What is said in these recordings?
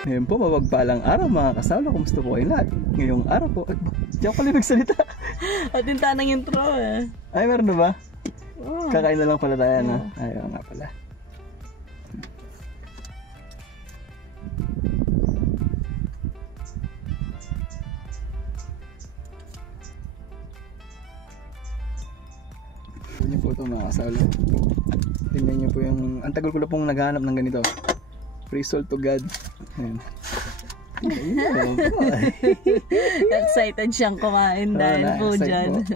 Ngayon po, mapagpalang araw mga kasawlo. Kumusta po kayo lahat? Ngayong araw po, di ako pala nagsalita. Atin tanang intro eh. Ay, meron na ba? Oh. Kakain na lang pala tayo, no? Ayaw nga pala. Tingnan niyo po ito mga kasawlo. Tingnan niyo po yung... Ang tagal ko na pong naghahanap ng ganito. Praise all to God. Ayan. Excited siyang kumain dahil po dyan.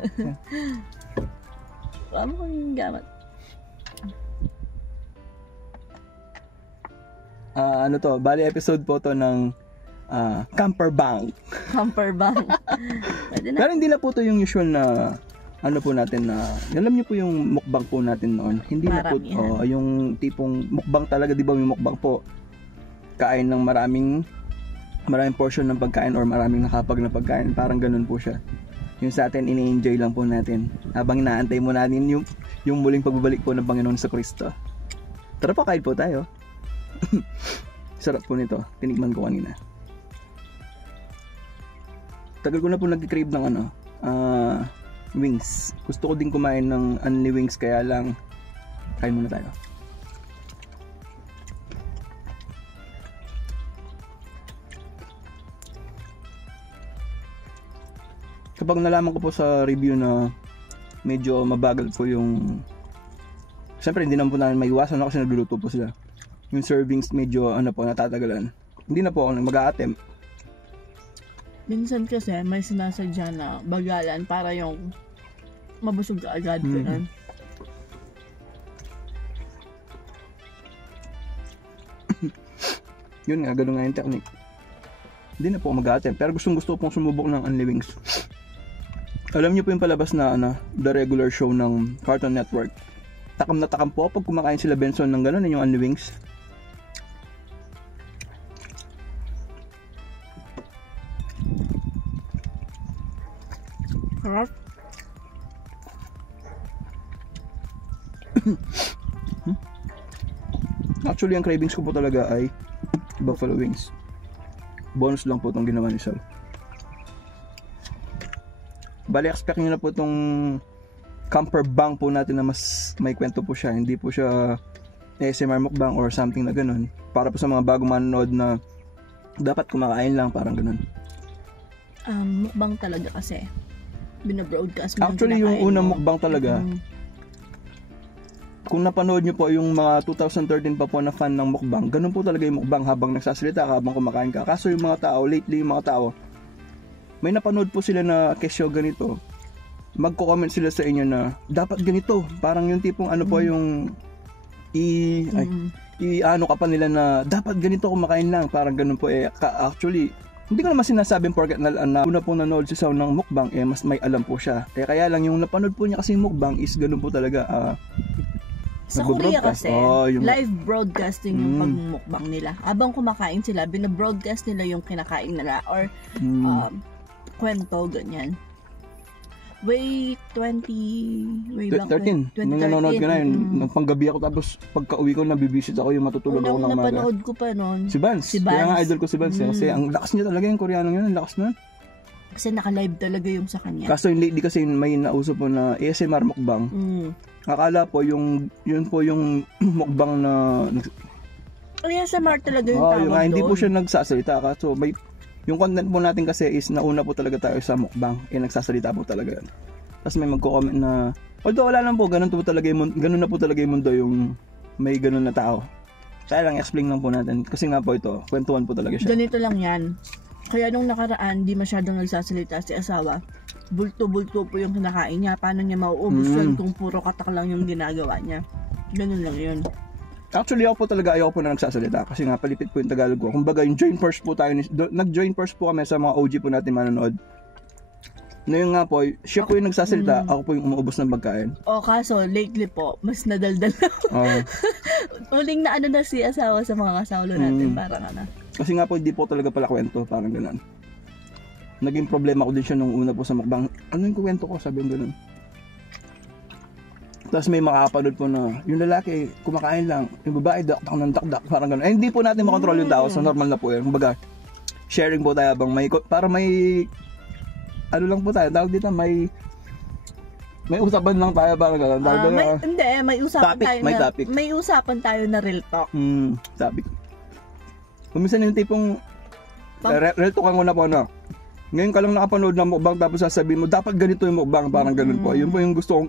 Ano ko yung gamit? Ano to? Bali episode po to ng Camper Bang. Camper bang. Pero hindi na po to yung usual na ano po natin na alam niyo po yung mukbang po natin noon. Hindi na po yung tipong mukbang talaga, di ba? Yung mukbang po kain ng maraming portion ng pagkain or maraming nakapag na pagkain. Parang ganun po siya. Yung sa atin, ini-enjoy lang po natin habang inaantay mo natin yung muling pagbabalik po ng Panginoon sa Kristo. Tara po, kain po tayo. Sarap po nito. Tinikman ko kanina. Tagal ko na po nag-crave ng wings. Gusto ko din kumain ng only wings, kaya lang kain muna tayo. Kapag nalaman ko po sa review na medyo mabagal po yung... Siyempre hindi naman po namin maiwasan kasi nagluluto po sila. Yung servings medyo natatagalan. Hindi na po ako mag-a-attempt. Minsan kasi may sinasadya na bagalan para yung mabusog ka agad. Yun nga, ganun nga yung technique. Hindi na po ako mag-a-attempt. Pero gusto pong sumubok ng only wings. Alam niyo po yung palabas na the regular show ng Cartoon Network. Takam na takam po pag kumakain sila Benson ng gano'n, yung only wings. Harap. Actually, ang cravings ko po talaga ay buffalo wings. Bonus lang po itong ginawa ni Sal. Bali, expect nyo na po itong camper bang po natin na mas may kwento po siya. Hindi po siya ASMR mukbang or something na ganun. Para po sa mga bagong manonood na dapat kumakain lang, parang ganun. Mukbang talaga kasi. Binabroadcast mo. Actually, yung unang mukbang talaga, kung napanood nyo po yung mga 2013 pa po na fan ng mukbang, ganun po talaga yung mukbang habang nagsasalita ka, habang kumakain ka. Kaso yung mga tao, lately yung mga tao, may napanood po sila na kesyo ganito, magko-comment sila sa inyo na dapat ganito, parang yung tipong po yung ano ka pa nila na dapat ganito kumakain lang, parang ganun po. Actually hindi ko naman sinasabing porket na una pong nanood si Sao ng mukbang, mas may alam po siya. Kaya lang yung napanood po niya kasi mukbang is ganun po talaga. Sa Korea kasi, live broadcasting yung pagmumukbang nila. Habang kumakain sila, binabroadcast nila yung kinakain nila or kwento, ganyan. Way 13. Nung nanonood ka na yun, panggabi ako, tapos pagka-uwi ko, nabibisit ako, yung matutulog ako ng maga. Napanood ko pa noon. Si Vance. Kaya nga idol ko si Vance. Kasi ang lakas niya talaga, yung Koreano yun, ang lakas na. Kasi naka-live talaga yung sa kanya. Kaso yung lately kasi may nauso po na ASMR mukbang. Akala po yun po yung mukbang na... ASMR talaga yung tawag doon. Hindi po siya nagsasalita. Kaso yung content po natin kasi is nauna po talaga tayo sa mukbang. Nagsasalita po talaga. Tapos may magko-comment na, although wala lang po, ganun na po talaga yung mundo, yung may ganun na tao. Kaya lang, explain lang po natin. Kasi nga po ito, kwentuhan po talaga siya. Ganito lang yan. Kaya nung nakaraan, di masyadong nagsasalita si asawa. Bulto-bulto po yung kinakain niya. Paano niya mauubos yun kung puro katak lang yung ginagawa niya. Ganun lang yun. Actually, ako po talaga ayaw po na nagsasalita kasi nga palipit po yung Tagalog ko. Kumbaga, yung join first po tayo, nag-join first po kami sa mga OG po natin manonood. Ngayon nga po, siya po yung nagsasalita, ako po yung umuubos ng pagkain. Kaso, lately po, mas nadaldal ako. Uling na na si asawa sa mga kasawlo natin, parang Kasi nga po, hindi po talaga pala kwento, parang gano'n. Naging problema ko din siya nung una po sa mukbang. Ano yung kwento ko? Sabi yung gano'n. Tapos may makakapanood po na yung lalaki kumakain lang, yung babae dakdak ng dakdak, parang gano'n. Hindi po natin makontrol yung tao, so normal na po yan. Kumbaga, sharing po tayo habang para may ano lang po tayo, tawag dito, may usapan lang tayo, parang gano'n. May usapan topic, tayo may na topic. May usapan tayo na real talk. Topic. Kuminsan yung tipong real talk ang una po na. Ngayon ka lang nakapanood ng mukbang tapos sasabihin mo dapat ganito yung mukbang, parang gano'n po. Yun po yung gusto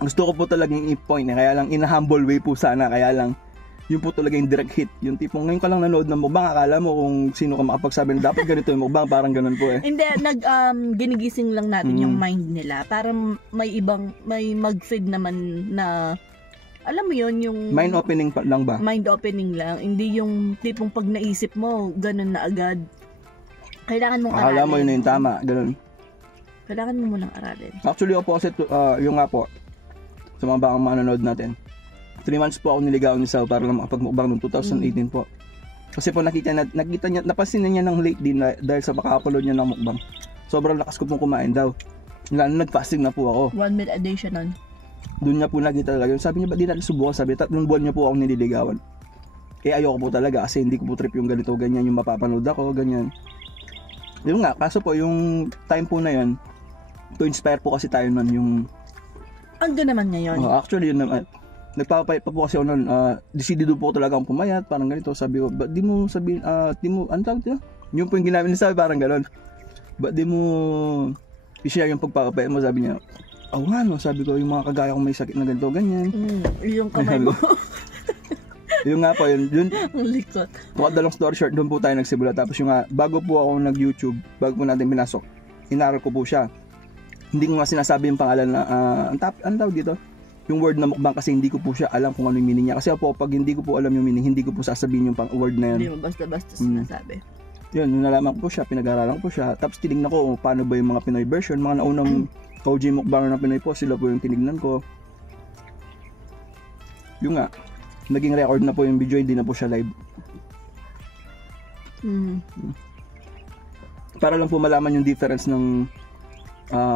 ko po talagang i-point, kaya lang in a humble way po sana, kaya lang yun po talaga yung direct hit. Yung tipong ngayon ka lang nanood ng mukbang, akala mo kung sino ka makapagsabi na dapat ganito yung mukbang, parang ganun po eh. Hindi, ginigising lang natin yung mind nila para may mag-feed naman na, alam mo yun, yung mind opening lang ba? Mind opening lang, hindi yung tipong pag naisip mo, ganun na agad. Kailangan mong aralin. Akala mo yun na yung tama, ganun. Kailangan mo munang aralin. Actually, opposite, yung nga po, sa mga bakang manonood natin. 3 months po ako niligawan ni Sao para lang makapagmukbang noong 2018 po. Kasi po nakita niya, napansin niya ng late din dahil sa paka-upload niya ng mukbang. Sobrang lakas ko pong kumain daw. Lalo nag-fasting na po ako. 1 meal a day siya nun. Doon niya po nakita talaga. Sabi niya, ba di natin subukan? Sabi, 3 buwan niya po ako nililigawan. Ayoko po talaga kasi hindi ko po trip yung ganito, ganyan, yung mapapanood ako, ganyan. Yun nga, kaso po yung time po na yun, to inspire po kasi tayo nun yung... Ando naman niya yun. Actually, yun naman. Nagpapapayat pa po kasi ako nun, decidido po talaga akong pumayat, parang ganito. Sabi ko, ba't di mo sabihin, ano tawag dito? Yung po yung ginamit niya, sabi parang gano'n. Ba't di mo i-share yung pagpapapayat mo? Sabi niya, nga no, sabi ko, yung mga kagaya kong may sakit na ganito, ganyan. Yung kamay mo. Yung nga po, yun. Ang likot. Dalawang story short, doon po tayo nagsimula. Tapos yung nga, bago po ako nag-YouTube, bago po natin pinasok, inaral ko po siya. Hindi ko nga sinasabi yung pangalan na, ano tawag dito? Yung word na mukbang kasi hindi ko po siya alam kung ano yung meaning niya. Kasi po, pag hindi ko po alam yung meaning, hindi ko po sasabihin yung word na yun. Hindi mo basta-basta sinasabi. Yun, nalaman ko po siya, pinag-aralan ko po siya. Tapos tinignan ko paano ba yung mga Pinoy version, mga naunang OG mukbanger ng Pinoy po, sila po yung tinignan ko. Yung nga, naging record na po yung video, hindi na po siya live. Para lang po malaman yung difference ng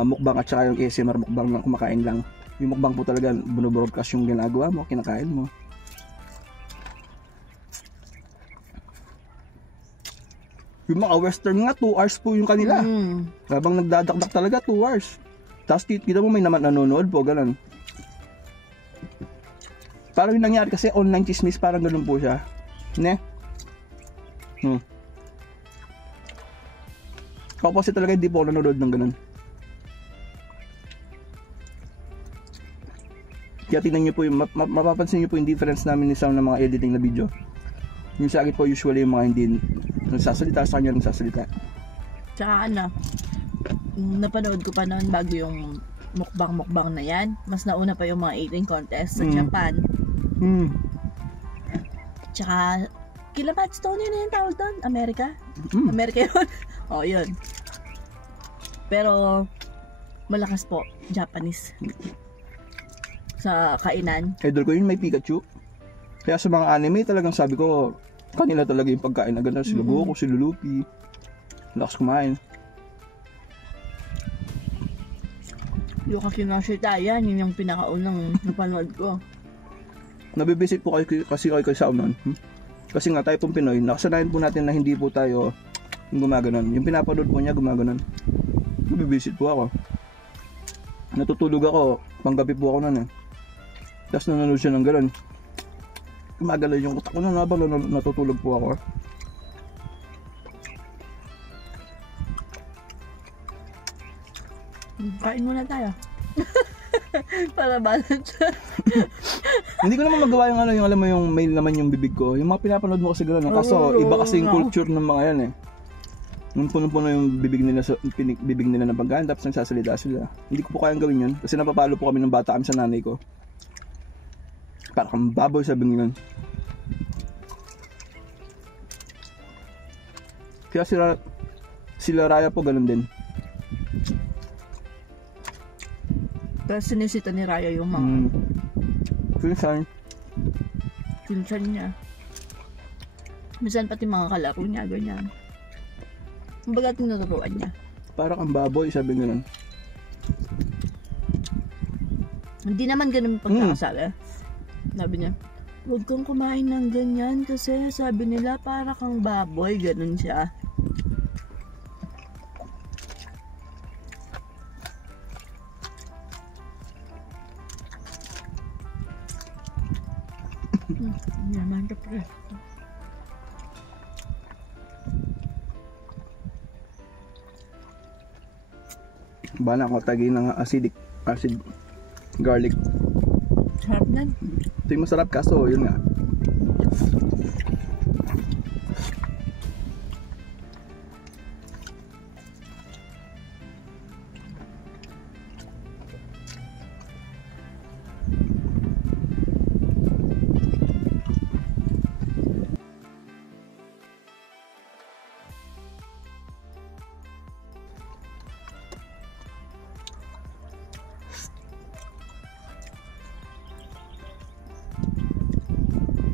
mukbang at saka yung ASMR mukbang na kumakain lang. Yung mukbang po talaga, binobroadcast yung ginagawa mo, kinakain mo. Yung mga western nga, 2 hours po yung kanila. Habang nagdadakdak talaga, 2 hours. Tapos kita mo may naman nanonood po, ganun. Parang yung nangyari kasi online chismis, parang ganun po siya. Ne? Ako kasi talaga hindi po ako nanonood ng ganun. Kaya tingnan nyo po yung, mapapansin nyo po yung difference namin ni Sam ng mga editing na video. Yung sa akin po usually yung mga hindi nagsasalita, sa kanya nagsasalita. Tsaka napanood ko pa noon bago yung mukbang na yan. Mas nauna pa yung mga eating contest sa Japan. Tsaka, Kilabat Stone yun yung tawag doon? Amerika? Amerika yun? Yun. Pero, malakas po, Japanese. Sa kainan. Idol ko yun, may Pikachu. Kaya sa mga anime, talagang sabi ko, kanila talaga yung pagkain na ganda. Sila Goku, sila Luffy. Lakas kumain. Yung Kakinoshita, yan. Yun yung pinakaunang napanood ko. Nabibisit po kasi kayo sa unan. Kasi nga tayo pong Pinoy, nakasanayan po natin na hindi po tayo gumaganon. Yung pinapanood po niya, gumaganon. Nabibisit po ako. Natutulog ako, panggabi po ako nun eh. Tapos nanonood siya ng gano'n. Gumagalaw yung utak ko na habang natutulog po ako. Kain muna tayo. Para balance. Hindi ko naman magawa yung alam mo yung may laman yung bibig ko. Yung mga pinapanood mo kasi gano'n. Kaso iba kasi yung culture ng mga yan eh. Nung puno-puno yung bibig nila ng pagkain tapos nagsasalita sila. Hindi ko po kayang gawin yun. Kasi napapalo po kami ng bata kami sa nanay ko. Para kang baboy sabi nila. Kaya sila Raya po ganun din. Tapos sinisita ni Raya yung mga pinsan niya. Minsan pati mga kalaro niya, ganyan. Kumbaga tinuturuan niya. Para kang baboy sabi nila. Hindi naman ganun pagkakasala. Sabi niya, huwag kang kumain ng ganyan kasi sabi nila para kang baboy, ganun siya. Yaman ka pre. Bala ko tagi ng acid garlic. Sarap na. Ito yung masarap kaso yun nga.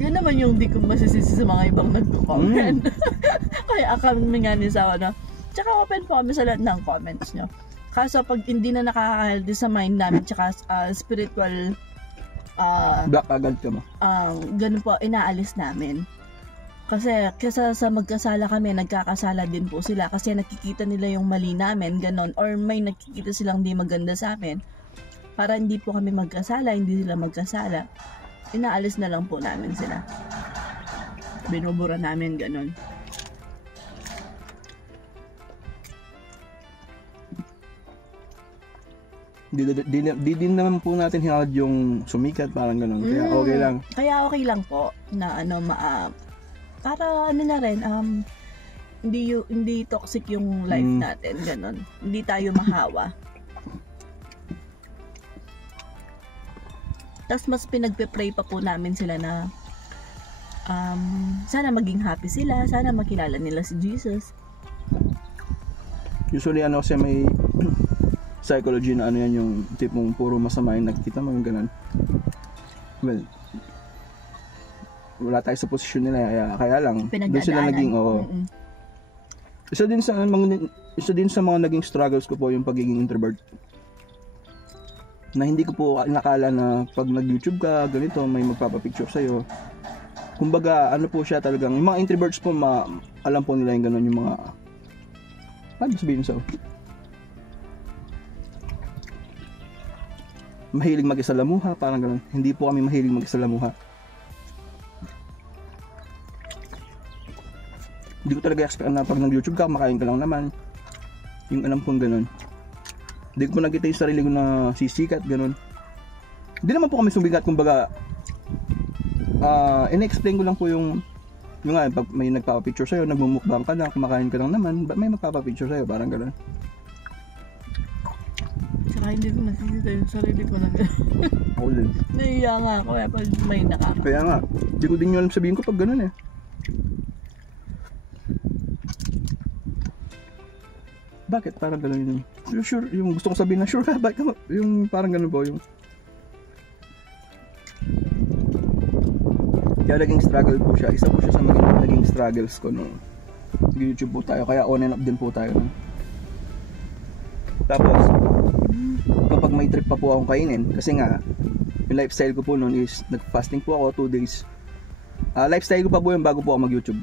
Yan naman yung di ko masisisi sa mga ibang nagko-comment. Kaya kami nga ni Sawa na, tsaka open po kami sa lahat ng comments nyo. Kaso pag hindi na nakaka-healthy sa mind namin, tsaka spiritual black agad ka mo. Ganun po, inaalis namin. Kasi kesa sa magkasala kami, nagkakasala din po sila kasi nakikita nila yung mali namin, ganon. Or may nakikita silang di maganda sa amin. Para hindi po kami magkasala, hindi sila magkasala. Inaalis na lang po namin sila. Binubura namin, ganon. Di din naman po natin hinalad yung sumikat, parang ganon. Kaya okay lang. Kaya okay lang po na para ano na rin, hindi toxic yung life natin, ganon. Hindi tayo mahawa. Tapos mas pinagpe-pray pa po namin sila na sana maging happy sila, sana makilala nila si Jesus. Usually kasi may psychology na yan yung tipong puro masama yung nakikita mo yung ganun. Well, wala tayo sa posisyon nila kaya lang doon sila naging isa din sa mga naging struggles ko po yung pagiging introvert. Na hindi ko po nakala na pag nag-YouTube ka, ganito, may magpapapicture sa'yo. Kumbaga, po siya talagang, yung mga introverts po, alam po nila yung gano'n, yung mga, ano sabihin sa'yo? Mahilig mag-isalamuha, parang gano'n. Hindi po kami mahilig mag-isalamuha. Hindi ko talaga expect na pag nag-YouTube ka, makain ka lang naman. Yung alam kong gano'n. Hindi ko nakita yung sarili ko na sisikat, ganun. Hindi naman po kami sumikat, kumbaga, in-explain ko lang po yung nga, pag may nagpapapicture sa'yo, nagmumukbang ka na, kumakain ka lang naman, ba't may magpapapicture sa'yo, parang gano'n. Tsaka hindi ko nakikita yung sarili ko na gano'n. Ako din. Naiiya nga ako pag may nakaka. Kaya nga, hindi ko din nyo alam sabihin ko pag gano'n eh. Bakit? Parang gano'n yun. Sure, yung gusto kong sabihin na sure ka, bakit yung parang gano'n po yung... Kaya naging struggle po siya. Isa po siya sa naging struggles ko nung YouTube po tayo. Kaya on and off din po tayo. Tapos, kapag may trip pa po akong kainin, kasi nga, yung lifestyle ko po noon is, nag-fasting po ako 2 days. Lifestyle ko pa po yung bago po ako mag-YouTube.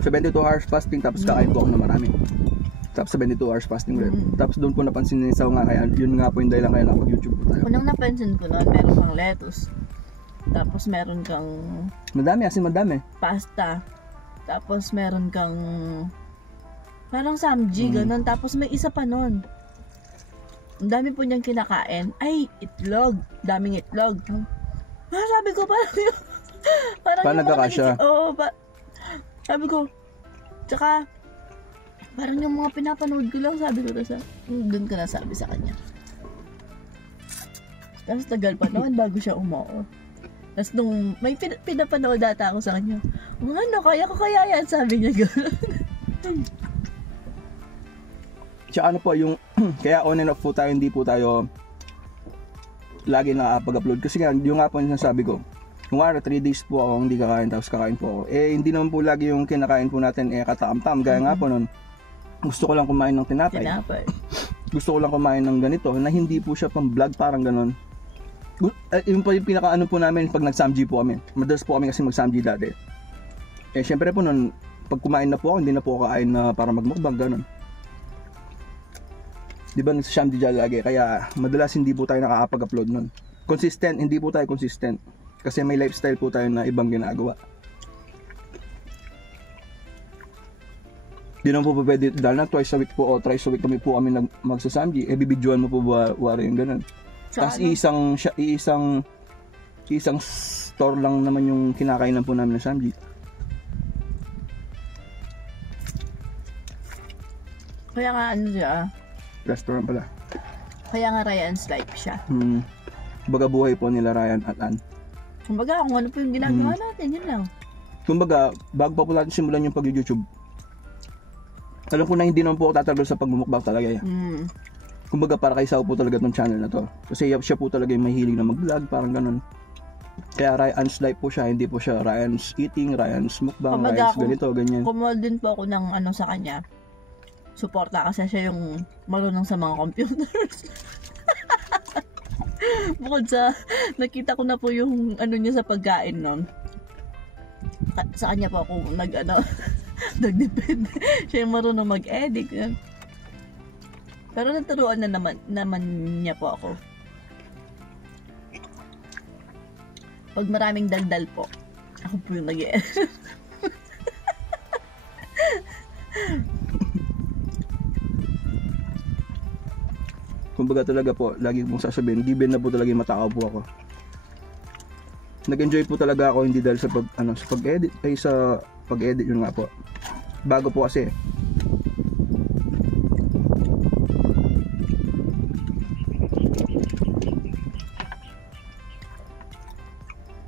72 hours fasting, tapos kakain po ako na marami. Tapos 72 hours fasting ulit. Tapos doon po napansin ni Saw nga, kaya yun nga po yung dahilan kaya nakapag-YouTube po tayo. Unang napansin ko noon, meron kang lettuce. Tapos meron kang... Madami, asin madami. Pasta. Tapos meron kang... Parang samji, ganun. Tapos may isa pa noon. Ang dami po niyang kinakain. Ay, itlog. Daming itlog. Sabi ko, parang yung... Parang nagkakasya. Oo, sabi ko, tsaka, parang yung mga pinapanood ko lang, sabi ko na doon ko nasabi sa kanya. Tapos tagal pa naman bago siya umuo. Tapos nung may pinapanood data ako sa kanya, ano, kaya ko kaya yan, sabi niya gano'n. Tsaka ano po, yung, kaya on and off po tayo, hindi po tayo lagi nakapag-upload. Kasi nga, yung nga po yung sinasabi ko, kung 3 days po ako hindi kakain, tapos kakain po ako. Hindi naman po lagi yung kinakain po natin katakam-tam. Gaya nga po nun, gusto ko lang kumain ng tinapay. gusto ko lang kumain ng ganito na hindi po siya pang vlog, parang ganon. Yung po yung pinaka-ano po namin pag nag-samji po kami. Madalas po kami kasi mag-samji dati. Eh syempre po nun, pag kumain na po ako, hindi na po ako kain na para magmukbang, ganon. Di ba nagsasamji dyan lagi, kaya madalas hindi po tayo nakakapag-upload nun. Consistent, hindi po tayo consistent. Kasi may lifestyle po tayo na ibang ginagawa. Di naman po pwede, dahil na twice a week po o thrice a week kami magsasamji, eh bibidyoan mo po ba wari yung ganun. Tapos isang store lang naman yung kinakainan po namin ng samji. Kaya nga ano siya? Restaurant pala. Kaya nga Ryan's Life siya. Kumbaga buhay po nila Ryan at Ann. Kumbaga kung ano po yung ginagawa natin, yun lang. Kumbaga, bago pa po natin simulan yung pag-YouTube, alam ko na hindi naman po ako tatagal sa pagmumukbang talaga yan. Kumbaga para kay Sao po talaga itong channel na to. Kasi siya po talaga yung mahilig na mag-vlog, parang ganun. Kaya Ryan's Life po siya, hindi po siya Ryan's Eating, Ryan's Mukbang, Kumbaga, Ryan's ganito, ganyan. Kumol din po ako ng ano sa kanya. Suporta kasi siya yung marunong sa mga computers. Bukod sa, nakita ko na po yung ano niya sa pagkain nun. Sa kanya po ako nag-depend. Siya yung marunong mag-edit. Pero naturuan na naman niya po ako. Pag maraming daldal po, ako po yung nag-edit. Kumbaga talaga po, lagi kong sasabihin, given na po talaga yung matakaw po ako. Nag-enjoy po talaga ako, hindi dahil sa pag-edit, ay sa pag-edit yun nga po. Bago po kasi.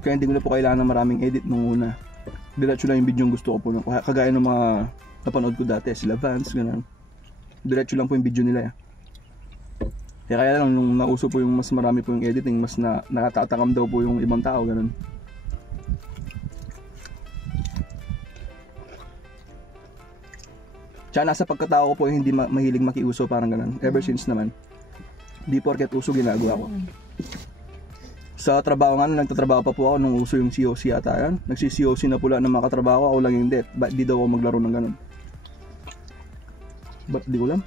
Kaya hindi ko na po kailangan ng maraming edit nung una. Diretso lang yung video yung gusto ko po. Kagaya ng mga napanood ko dati, sila Vance, gano'n. Diretso lang po yung video nila. Kaya lang nung nauso po yung mas marami po yung editing, mas nakatatakam daw po yung ibang tao, gano'n. Tsaka nasa pagkatao ko po yung hindi mahilig makiuso, parang ganun. Ever since naman. Di porket uso ginagawa ko. Sa trabaho nga, nagtatrabaho pa po ako nung uso yung COC ata yan. Nagsi-COC na pula ng mga katrabaho, ako lang yung hindi. Ba't di daw ako maglaro ng ganun? Ba't di ko alam?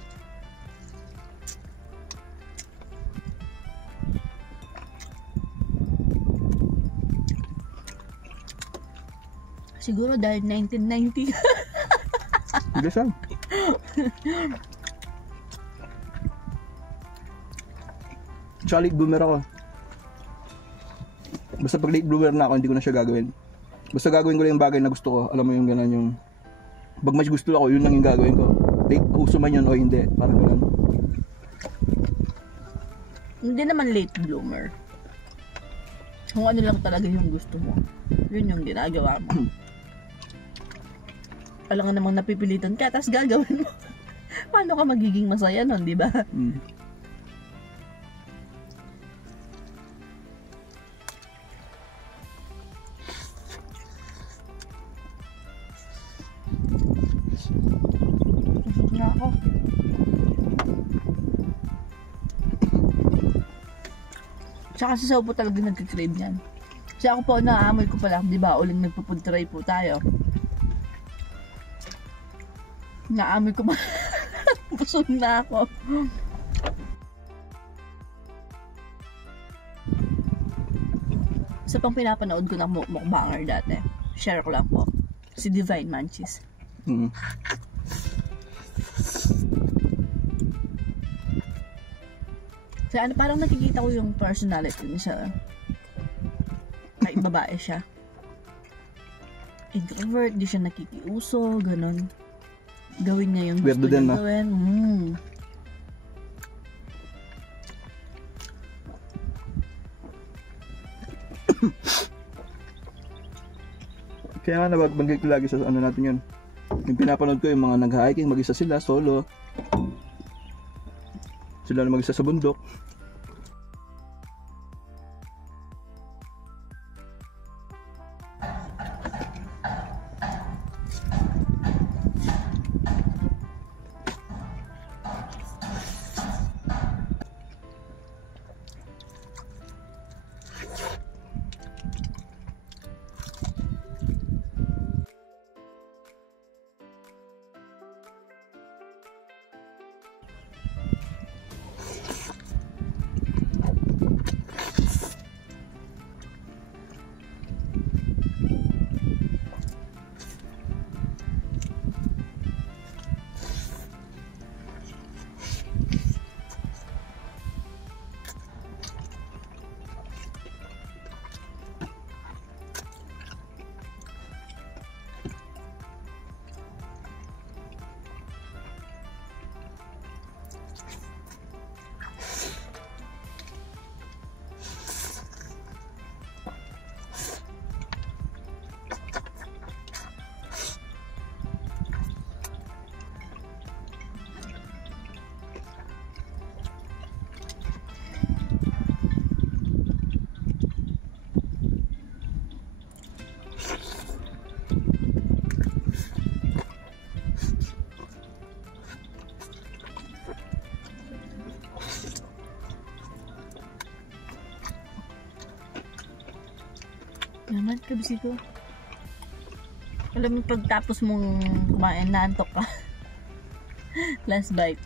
Siguro dahil 1990. Hindi saan? Tsaka late bloomer ako. Basta pag late bloomer na ako, hindi ko na siya gagawin. Basta gagawin ko lang yung bagay na gusto ko. Alam mo yung gano'n yung... Pag mas gusto ako, yun lang yung gagawin ko. Late, uso man yun o hindi. Parang gano'n. Hindi naman late bloomer. Kung ano lang talaga yung gusto mo. Yun yung ginagawa mo. Alam nga namang napipilitan ka, tapos gagawin mo. Paano ka magiging masaya nun, di ba? Busog na ako. Tsaka si Sao po talaga nagka-crave niyan. Kasi ako po, naaamoy ko pala, di ba, uling nagpo-food try po tayo. Naamoy ko pa. Busog na ako. Sa pang pinapanood ko na mukbanger dati, share ko lang po. Si Divine Manchis. So, parang nakikita ko yung personality niya. Ay, babae siya. Introvert, di siya nakikiuso, ganun. Gawin niya yung gusto niya gawin. Kaya nga nabanggit ko lagi sa ano natin yun. Yung pinapanood ko yung mga nag-hiking, mag-isa sila, solo. Sila na mag-isa sa bundok. Naman, kabisi ko. Alam mo, pagtapos mong kumain, naantok ka. Last bite.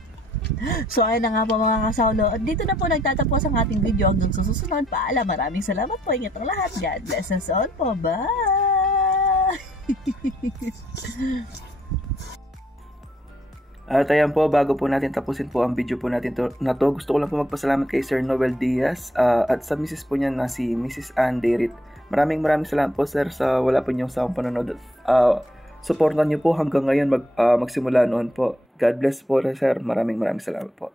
So, ayun na nga po mga kasawlo. At dito na po nagtatapos ang ating video. Hanggang sa susunod, paalam. Maraming salamat po. Ingat ang lahat. God bless us all po. Bye! At ayan po, bago po natin tapusin po ang video po natin na to, gusto ko lang po magpasalamat kay Sir Noel Diaz at sa misis po niya na si Mrs. Ann Derit. Maraming salamat po sir sa wala po niyong sa panonood. Supportan niyo po hanggang ngayon magsimula noon po. God bless po sir. Maraming salamat po.